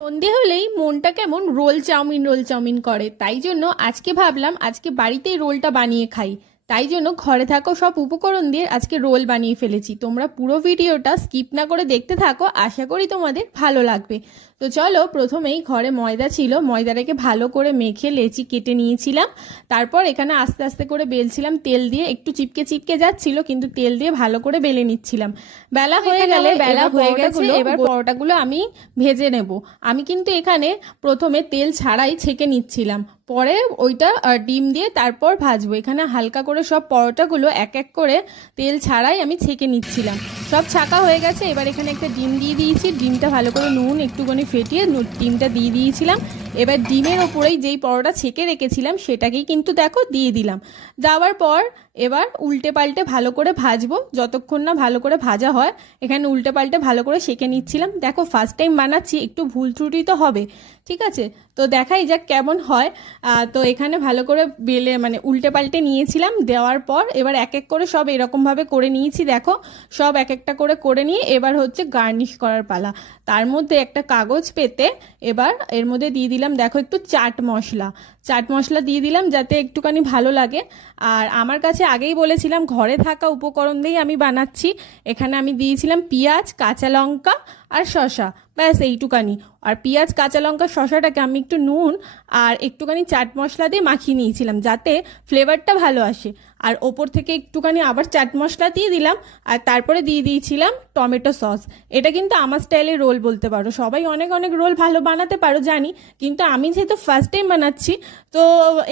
সন্ধে হলেই মনটা কেমন রোল চাউমিন করে। তাই জন্য আজকে ভাবলাম আজকে বাড়িতেই রোলটা বানিয়ে খাই। তাই জন্য ঘরে থাকা সব উপকরণ দিয়ে আজকে রোল বানিয়ে ফেলেছি। তোমরা পুরো ভিডিওটা স্কিপ না করে দেখতে থাকো, আশা করি তোমাদের ভালো লাগবে। তো চলো, প্রথমেই ঘরে ময়দা ছিল, ময়দাটাকে ভালো করে মেখে লেচি কেটে নিয়েছিলাম। তারপর এখানে আস্তে আস্তে করে বেলছিলাম তেল দিয়ে, একটু চিপকে চিপকে যাচ্ছিল কিন্তু তেল দিয়ে ভালো করে বেলে নিচ্ছিলাম। বেলা হয়ে গেছে, এবার পরোটাগুলো আমি ভেজে নেব। আমি কিন্তু এখানে প্রথমে তেল ছাড়াই ছেঁকে নিচ্ছিলাম, পরে ওইটা ডিম দিয়ে তারপর ভাজবো। এখানে হালকা করে সব পরোটাগুলো এক এক করে তেল ছাড়াই আমি ছেঁকে নিচ্ছিলাম। সব ছাকা হয়ে গেছে, এবার এখানে একটা ডিম দিয়ে দিয়েছি। ডিমটা ভালো করে নুন একটুখানি ফেটিয়ে ডিমটা দিয়ে দিয়েছিলাম। এবার ডিমের ওপরেই যেই পরোটা ছেঁকে রেখেছিলাম সেটাকেই কিন্তু দেখো দিয়ে দিলাম। দেওয়ার পর এবার উল্টে পাল্টে ভালো করে ভাজবো, যতক্ষণ না ভালো করে ভাজা হয়। এখানে উল্টে পাল্টে ভালো করে সেঁকে নিচ্ছিলাম। দেখো, ফার্স্ট টাইম বানাচ্ছি, একটু ভুল ত্রুটি তো হবে, ঠিক আছে? তো দেখাই যাক কেমন হয়। তো এখানে ভালো করে বেলে উল্টে পাল্টে নিয়েছিলাম। দেওয়ার পর এবার এক এক করে সব এরকমভাবে করে নিয়েছি। দেখো, সব এক একটা করে করে নিয়ে এবার হচ্ছে গার্নিশ করার পালা। তার মধ্যে একটা কাগজ পেতে এবার এর মধ্যে দিয়ে দিলাম দেখো একটু চাট মশলা দিয়ে দিলাম যাতে একটুখানি ভালো লাগে। আর আমার কাছে আগেই বলেছিলাম ঘরে থাকা উপকরণ দিয়েই আমি বানাচ্ছি। এখানে আমি দিয়েছিলাম পেঁয়াজ, কাঁচা লঙ্কা আর শসা, ব্যাস এইটুকানি। আর পেঁয়াজ, কাঁচা লঙ্কা, শসাটাকে আমি একটু নুন আর একটুখানি চাট মশলা দিয়ে মাখিয়ে নিয়েছিলাম যাতে ফ্লেভারটা ভালো আসে। আর ওপর থেকে একটুখানি আবার চাট মশলা দিয়ে দিলাম। আর তারপরে দিয়ে দিয়েছিলাম টমেটো সস। এটা কিন্তু আমার স্টাইলে রোল বলতে পারো, সবাই অনেক অনেক রোল ভালো বানাতে পারো জানি, কিন্তু আমি যেহেতু ফার্স্ট টাইম বানাচ্ছি তো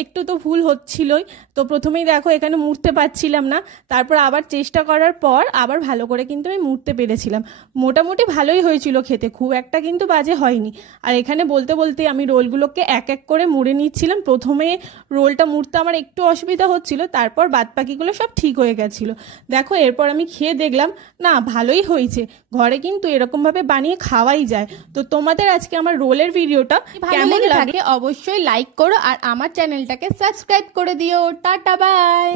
একটু তো ভুল হচ্ছিলই। তো প্রথমেই দেখো এখানে মুড়তে পারছিলাম না, তারপর আবার চেষ্টা করার পর আবার ভালো করে কিন্তু আমি মুড়তে পেরেছিলাম। মোটামুটি ভালোই হয়েছিল খেতে, খুব একটা কিন্তু বাজে হয়নি। আর এখানে বলতে বলতে আমি রোলগুলোকে এক এক করে মুড়ে নিচ্ছিলাম। প্রথমে রোলটা মুড়তে আমার একটু অসুবিধা হচ্ছিল, তারপর বাদবাকিগুলো সব ঠিক হয়ে গেছিলো। দেখো, এরপর আমি খেয়ে দেখলাম না, ভালোই হয়েছে। ঘরে কিন্তু এরকমভাবে বানিয়ে খাওয়াই যায়। তো তোমাদের আজকে আমার রোলের ভিডিওটা কেমন লাগে অবশ্যই লাইক করো আর আমার চ্যানেলটাকে সাবস্ক্রাইব করে দিও। Tata, by.